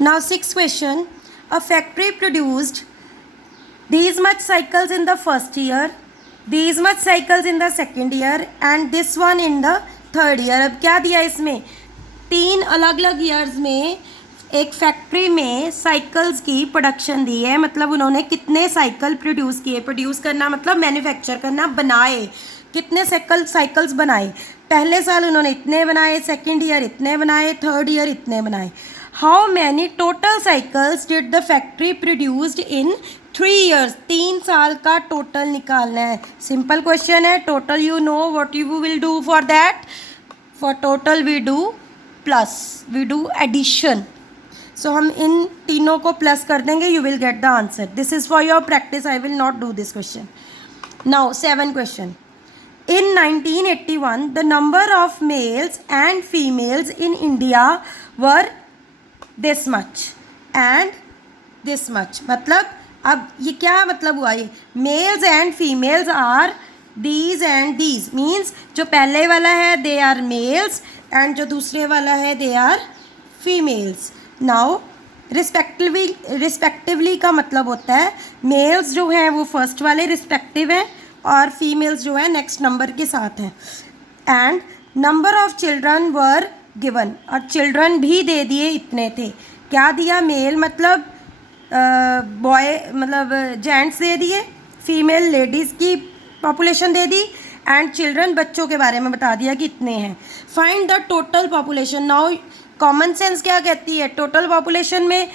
Now, sixth question. A factory produced these much cycles in the first year, these much cycles in the second year, and this one in the third year. अब क्या दिया इसमें? 3 अलग अलग years में एक factory में cycles की प्रोडक्शन दी है. मतलब उन्होंने कितने साइकिल प्रोड्यूस किए. प्रोड्यूस करना मतलब मैन्युफैक्चर करना, बनाए. कितने साइकिल्स बनाए. पहले साल उन्होंने इतने बनाए, सेकेंड ईयर इतने बनाए, थर्ड ईयर इतने बनाए. How many total cycles did the factory produced in 3 years. 3 साल का टोटल निकालना है. सिंपल क्वेश्चन है. Total you know what you will do for that. For total we do plus, we do addition. So हम इन तीनों को plus कर देंगे. You will get the answer. This is for your practice. I will not do this question. Now 7 question. In 1981, the number of males and females in India were this much and this much. मतलब अब ये क्या मतलब हुआ. ये males and females are these and these. Means जो पहले वाला है they are males and जो दूसरे वाला है they are females. Now respectively का मतलब होता है मेल्स जो हैं वो फर्स्ट वाले रिस्पेक्टिव हैं और फीमेल्स जो है नेक्स्ट नंबर के साथ हैं. And number of children were given. और चिल्ड्रन भी दे दिए इतने थे. क्या दिया. मेल मतलब बॉय मतलब जेंट्स दे दिए, फीमेल लेडीज़ की population they the and children बच्चों के बारे में बता दिया कि इतने हैं. Find the total population. Now common sense क्या कहती है. टोटल पॉपुलेशन में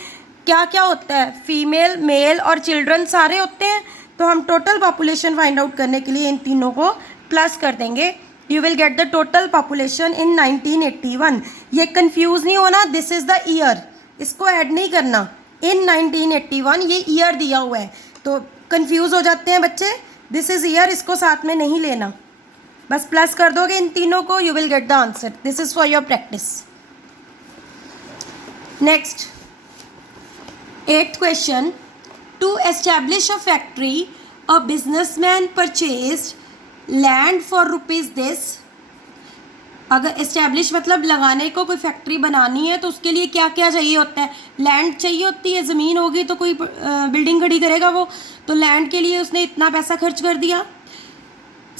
क्या क्या होता है. फीमेल, मेल और चिल्ड्रन सारे होते हैं. तो हम टोटल पॉपुलेशन फाइंड आउट करने के लिए इन तीनों को प्लस कर देंगे. You will get the total population in 1981. ये कंफ्यूज नहीं होना. This is the year. इसको ऐड नहीं करना. इन 1981 ये ईयर दिया हुआ है तो कंफ्यूज हो जाते हैं बच्चे. This is year. इसको साथ में नहीं लेना. बस प्लस कर दोगे इन तीनों को. You will get the answer. This is for your practice. Next 8th question. To establish a factory, a businessman purchased land for rupees this. अगर establish मतलब लगाने को, कोई फैक्ट्री बनानी है तो उसके लिए क्या क्या चाहिए होता है. लैंड चाहिए होती है. ज़मीन होगी तो कोई बिल्डिंग खड़ी करेगा वो. तो लैंड के लिए उसने इतना पैसा खर्च कर दिया.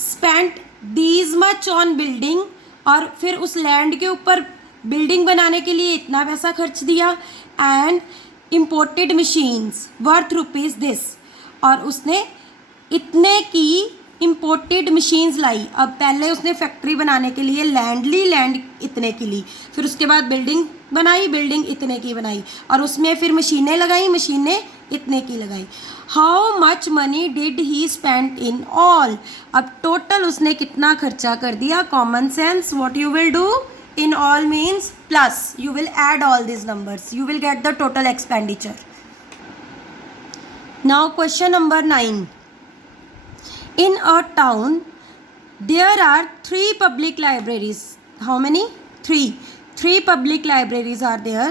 Spent these much on building. और फिर उस लैंड के ऊपर बिल्डिंग बनाने के लिए इतना पैसा खर्च दिया. And imported machines worth rupees this. और उसने इतने की इम्पोर्टेड मशीन्स लाई. अब पहले उसने फैक्ट्री बनाने के लिए लैंड ली, लैंड इतने की ली. फिर उसके बाद बिल्डिंग बनाई, बिल्डिंग इतने की बनाई. और उसमें फिर मशीनें लगाई, मशीनें इतने की लगाई. How much money did he spend in all. अब टोटल उसने कितना खर्चा कर दिया. Common sense. What you will do. In all means plus. You will add all these numbers. You will get the total expenditure. Now question number 9. In a town, there are 3 public libraries. How many? 3. 3 public libraries are there.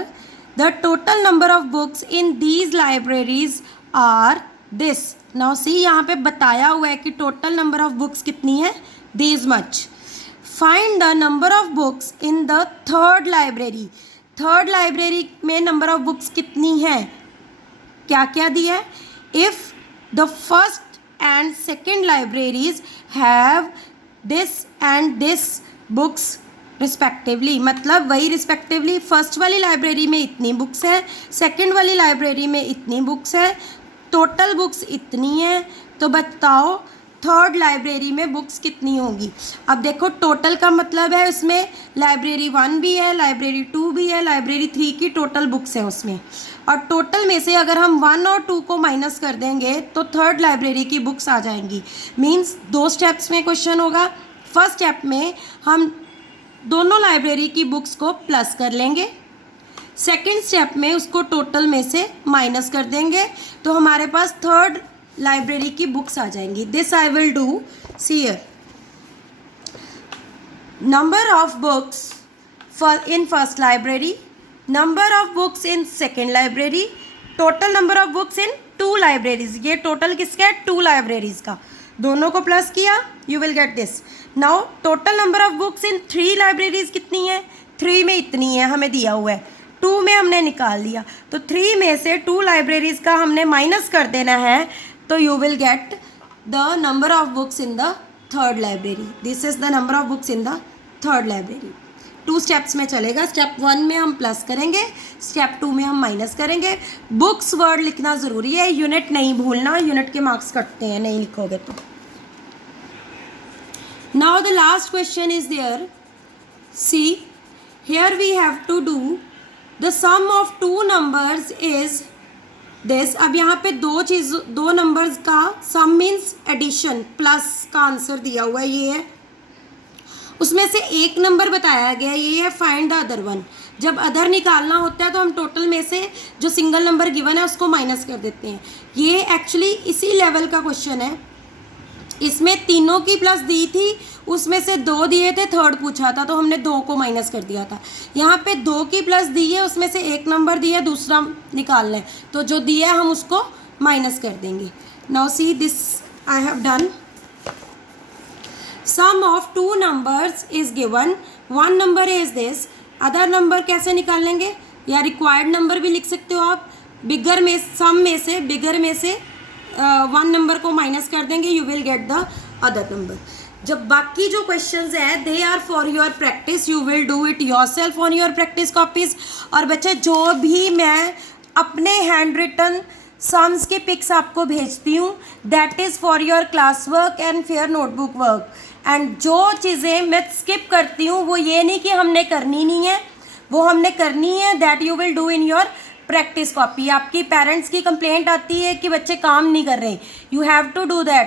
The total number of books in these libraries are this. Now see यहाँ पे बताया हुआ है कि total number of books कितनी है. This much. Find the number of books in the third library. Third library में number of books कितनी है. क्या क्या दिया है. If the first and second libraries have this and this books respectively. मतलब वही रिस्पेक्टिवली फर्स्ट वाली लाइब्रेरी में इतनी बुक्स है, सेकेंड वाली लाइब्रेरी में इतनी बुक्स है, टोटल बुक्स इतनी है. तो बताओ थर्ड लाइब्रेरी में बुक्स कितनी होंगी. अब देखो टोटल का मतलब है उसमें लाइब्रेरी 1 भी है, लाइब्रेरी 2 भी है, लाइब्रेरी 3 की टोटल बुक्स है उसमें. और टोटल में से अगर हम 1 और 2 को माइनस कर देंगे तो थर्ड लाइब्रेरी की बुक्स आ जाएंगी. मीन्स 2 स्टेप्स में क्वेश्चन होगा. फर्स्ट स्टेप में हम दोनों लाइब्रेरी की बुक्स को प्लस कर लेंगे. सेकेंड स्टेप में उसको टोटल में से माइनस कर देंगे तो हमारे पास थर्ड लाइब्रेरी की बुक्स आ जाएंगी. This I will do. See here. Number of books in first library, number of books in second library, total number of books in 2 libraries. ये टोटल किसका है. 2 लाइब्रेरीज का. दोनों को प्लस किया. You will get this. Now total number of books in 3 libraries कितनी है. 3 में इतनी है हमें दिया हुआ है. 2 में हमने निकाल लिया, तो 3 में से 2 लाइब्रेरीज़ का हमने माइनस कर देना है, तो you will get the number of books in the third library. This is the number of books in the third library. 2 steps में चलेगा. स्टेप 1 में हम प्लस करेंगे, स्टेप 2 में हम माइनस करेंगे. बुक्स वर्ड लिखना ज़रूरी है, यूनिट नहीं भूलना, यूनिट के मार्क्स कटते हैं नहीं लिखोगे तो. Now the last question is there. See here we have to do the sum of 2 numbers is this. अब यहाँ पे 2 नंबर्स का सम मीन्स एडिशन, प्लस का आंसर दिया हुआ है, ये है. उसमें से एक नंबर बताया गया, ये है फाइंड द अदर वन. जब अदर निकालना होता है तो हम टोटल में से जो सिंगल नंबर गिवन है उसको माइनस कर देते हैं. ये एक्चुअली इसी लेवल का क्वेश्चन है. इसमें तीनों की प्लस दी थी, उसमें से 2 दिए थे, थर्ड पूछा था तो हमने 2 को माइनस कर दिया था. यहाँ पे 2 की प्लस दी है, उसमें से एक नंबर दिया, दूसरा निकालना है, तो जो दिया है हम उसको माइनस कर देंगे. Now see this I have done. Sum of 2 numbers is given. 1 number is this. Other number कैसे निकाल लेंगे, या रिक्वायर्ड नंबर भी लिख सकते हो आप. बिगर में सम में से बिगर में से 1 नंबर को माइनस कर देंगे, you will get the other number. जब बाकी जो क्वेश्चंस है they are for your practice, you will do it yourself on your practice copies. और बच्चे जो भी मैं अपने हैंड रिटन सम्स की पिक्स आपको भेजती हूँ, that is for your class work and fair notebook work. And जो चीज़ें मैं स्किप करती हूँ वो ये नहीं कि हमने करनी नहीं है, वो हमने करनी है. That you will do in your practice copy. आपकी पेरेंट्स की कंप्लेंट आती है कि बच्चे काम नहीं कर रहे, you have to do that.